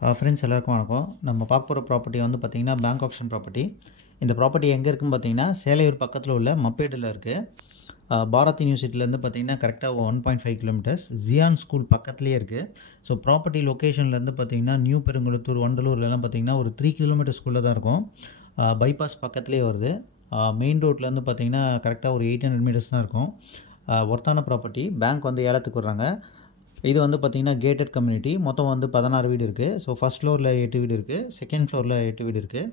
Friends எல்லாருக்கும் வணக்கம். நம்ம பார்க்க போகிற ப்ராப்பர்ட்டி வந்து பார்த்திங்கன்னா பேங்க் ஆக்ஷன் ப்ராப்பர்ட்டி. இந்த ப்ராப்பர்ட்டி எங்கே இருக்குன்னு பார்த்தீங்கன்னா சேலையூர் பக்கத்தில் உள்ள மப்பேடில் இருக்குது. பாரத் யூனிவர்சிட்டிலேருந்து பார்த்தீங்கன்னா கரெக்டாக 1.5 கிலோமீட்டர்ஸ். ஜியான் ஸ்கூல் பக்கத்துலேயே இருக்குது. ஸோ ப்ராப்பர்ட்டி லொக்கேஷன்லேருந்து பார்த்தீங்கன்னா நியூ பெருங்குளத்தூர் வண்டலூர்லாம் பார்த்தீங்கன்னா ஒரு 3 கிலோமீட்டர்ஸ்குள்ளே தான் இருக்கும். பைபாஸ் பக்கத்துலேயே வருது. மெயின் ரோட்லேருந்து பார்த்தீங்கன்னா கரெக்டாக ஒரு 800 மீட்டர்ஸ் தான் இருக்கும். ஒர்த்தான ப்ராப்பர்ட்டி. பேங்க் வந்து ஏலத்துக்கு வர்றாங்க. இது வந்து பார்த்திங்கன்னா கேட்டட் கம்யூனிட்டி. மொத்தம் வந்து 16 வீடு இருக்குது. ஸோ ஃபஸ்ட் ஃப்ளோரில் 8 வீடு இருக்குது, செகண்ட் ஃப்ளோரில் 8 வீடு இருக்குது.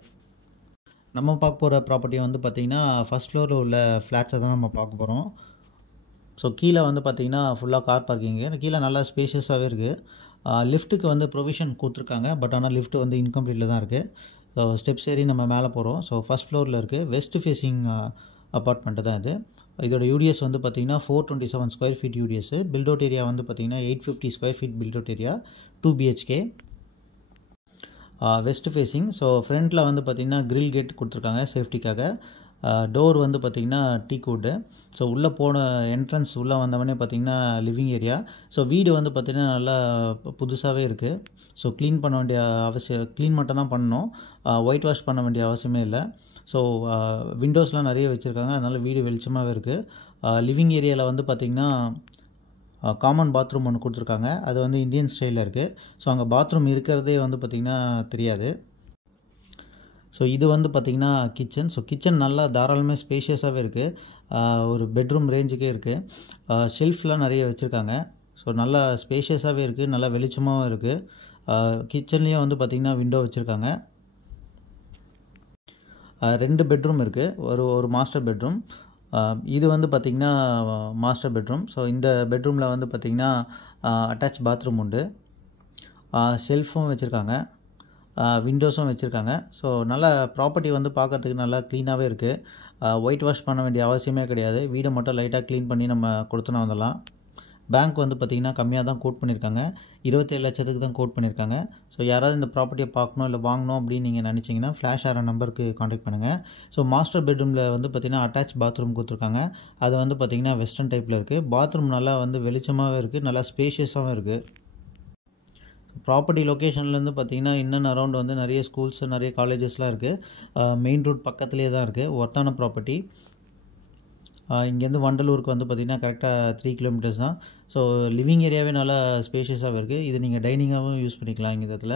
நம்ம பார்க்க போகிற ப்ராப்பர்ட்டி வந்து பார்த்திங்கன்னா ஃபஸ்ட் ஃப்ளோரில் உள்ள ஃப்ளாட்ஸை தான் நம்ம பார்க்க போகிறோம். ஸோ கீழே வந்து பார்த்திங்கன்னா ஃபுல்லாக கார் பார்க்கிங்கு. கீழே நல்லா ஸ்பேஷியஸாகவே இருக்குது. லிஃப்ட்டுக்கு வந்து ப்ரொவிஷன் கொடுத்துருக்காங்க. பட் ஆனால் லிஃப்ட் வந்து இன்கம்ப்ளீட்டில் தான் இருக்குது. ஸோ ஸ்டெப்ஸ் ஏறி நம்ம மேலே போகிறோம். ஸோ ஃபஸ்ட் ஃப்ளோரில் இருக்குது. வெஸ்ட் ஃபேஸிங் அப்பார்ட்மெண்ட்டு தான் இது. இதோட யூடிஎஸ் வந்து பார்த்திங்கன்னா 427 square feet UTS. Built out area வந்து பார்த்திங்கன்னா 850 square feet built out area, 2 BHK. West facing. So ஃப்ரண்ட்டில் வந்து பார்த்திங்கன்னா கிரில் கேட் கொடுத்துருக்காங்க சேஃப்டிக்காக. டோர் வந்து பார்த்திங்கன்னா டீக் வுட்டு. ஸோ உள்ளே போன என்ட்ரன்ஸ் உள்ளே வந்தவொடனே பார்த்திங்கன்னா லிவிங் ஏரியா. ஸோ வீடு வந்து பார்த்திங்கன்னா நல்லா புதுசாகவே இருக்குது. ஸோ க்ளீன் பண்ண வேண்டிய க்ளீன் மட்டும் தான் பண்ணணும். ஒயிட் வாஷ் பண்ண வேண்டிய அவசியமே இல்லை. ஸோ விண்டோஸ்லாம் நிறைய வச்சுருக்காங்க. அதனால் வீடு வெளிச்சமாகவே இருக்குது. லிவிங் ஏரியாவில் வந்து பார்த்திங்கன்னா காமன் பாத்ரூம் ஒன்று கொடுத்துருக்காங்க. அது வந்து இந்தியன் ஸ்டைலில் இருக்குது. ஸோ அங்கே பாத்ரூம் இருக்கிறதே வந்து பார்த்திங்கன்னா தெரியாது. ஸோ இது வந்து பார்த்திங்கன்னா கிச்சன். ஸோ கிச்சன் நல்லா தாராளமாக ஸ்பேஷியஸாகவே இருக்குது. ஒரு பெட்ரூம் ரேஞ்சுக்கே இருக்குது. ஷெல்ஃப்லாம் நிறைய வச்சுருக்காங்க. ஸோ நல்லா ஸ்பேஷியஸாகவே இருக்குது, நல்லா வெளிச்சமாகவும் இருக்குது. கிச்சன்லேயும் வந்து பார்த்திங்கன்னா விண்டோ வச்சுருக்காங்க. 2 பெட்ரூம் இருக்குது. ஒரு மாஸ்டர் பெட்ரூம். இது வந்து பார்த்திங்கன்னா மாஸ்டர் பெட்ரூம். ஸோ இந்த பெட்ரூமில் வந்து பார்த்திங்கன்னா அட்டாச் பாத்ரூம் உண்டு. ஷெல்ஃபும் வச்சுருக்காங்க, விண்டோஸும் வச்சுருக்காங்க. ஸோ நல்லா ப்ராப்பர்ட்டி வந்து பார்க்குறதுக்கு நல்லா க்ளீனாகவே இருக்குது. ஒயிட் வாஷ் பண்ண வேண்டிய அவசியமே கிடையாது. வீடை மட்டும் லைட்டாக க்ளீன் பண்ணி நம்ம கொடுத்துனா வந்துடலாம். பேங்க் வந்து பார்த்திங்கன்னா கம்மியாக தான் கோட் பண்ணியிருக்காங்க. 27 லட்சத்துக்கு தான் கோட் பண்ணியிருக்காங்க. ஸோ யாராவது இந்த ப்ராப்பர்ட்டியை பார்க்கணும் இல்லை வாங்கணும் அப்படின்னு நீங்கள் நினச்சிங்கன்னா ஃப்ளாஷ் ஆகிற நம்பருக்கு காண்டாக்ட் பண்ணுங்கள். ஸோ மாஸ்டர் பெட்ரூமில் வந்து பார்த்திங்கன்னா அட்டாச் பாத்ரூம் கொடுத்துருக்காங்க. அது வந்து பார்த்திங்கன்னா வெஸ்டர்ன் டைப்பில் இருக்குது. பாத்ரூம் நல்லா வந்து வெளிச்சமாகவே இருக்குது, நல்லா ஸ்பேஷியஸாகவும் இருக்குது. ப்ராப்பர்ட்டி லொக்கேஷன்லேருந்து பார்த்திங்கன்னா இன்னும் அரௌண்ட் வந்து நிறைய ஸ்கூல்ஸ், நிறைய காலேஜஸ்லாம் இருக்குது. மெயின் ரோட் பக்கத்துலேயே தான் இருக்குது. ஒர்த்தான ப்ராப்பர்ட்டி. இங்கேருந்து வண்டலூருக்கு வந்து பார்த்திங்கன்னா கரெக்டாக 3 கிலோமீட்டர்ஸ் தான். ஸோ லிவிங் ஏரியாவே நல்லா ஸ்பேஷியஸாகவே இருக்குது. இது நீங்கள் டைனிங்காகவும் யூஸ் பண்ணிக்கலாம் இங்கே இடத்துல.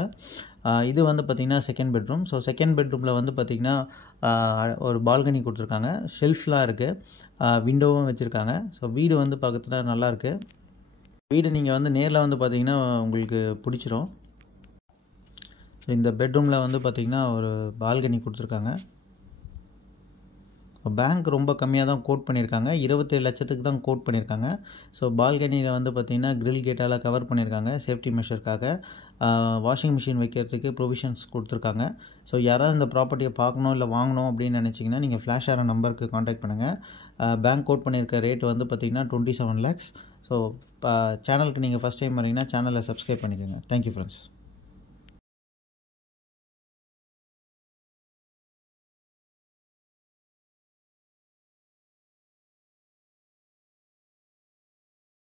இது வந்து பார்த்திங்கன்னா செகண்ட் பெட்ரூம். ஸோ செகண்ட் பெட்ரூமில் வந்து பார்த்திங்கன்னா ஒரு பால்கனி கொடுத்துருக்காங்க. ஷெல்ஃப்லாம் இருக்குது, விண்டோவும் வச்சுருக்காங்க. ஸோ வீடு வந்து பார்க்கறதுல நல்லாயிருக்கு. வீடு நீங்கள் வந்து நேரில் வந்து பார்த்திங்கன்னா உங்களுக்கு பிடிச்சிரும். ஸோ இந்த பெட்ரூமில் வந்து பார்த்திங்கன்னா ஒரு பால்கனி கொடுத்துருக்காங்க. பேங்க் ரொம்ப கம்மியாக தான் கோட் பண்ணியிருக்காங்க. 27 லட்சத்துக்கு தான் கோட் பண்ணியிருக்காங்க. ஸோ பால்கனியில் வந்து பார்த்திங்கன்னா கிரில் கேட்டால் கவர் பண்ணியிருக்காங்க சேஃப்டி மெஷருக்காக. வாஷிங் மிஷின் வைக்கிறதுக்கு ப்ரொவிஷன்ஸ் கொடுத்துருக்காங்க. ஸோ யாராவது இந்த ப்ராப்பர்ட்டியை பார்க்கணும் இல்லை வாங்கணும் அப்படின்னு நினச்சிங்கன்னா நீங்கள் ஃப்ளாஷ் ஆகிற நம்பருக்கு காண்டாக்ட் பண்ணுங்கள். பேங்க் கோட் பண்ணியிருக்க ரேட் வந்து பார்த்திங்கன்னா 27 lakhs. ஸோ சேனலுக்கு நீங்கள் ஃபஸ்ட் டைம் வரீங்கன்னா சேனலை சப்ஸ்கிரைப் பண்ணிக்கோங்க. Thank you friends.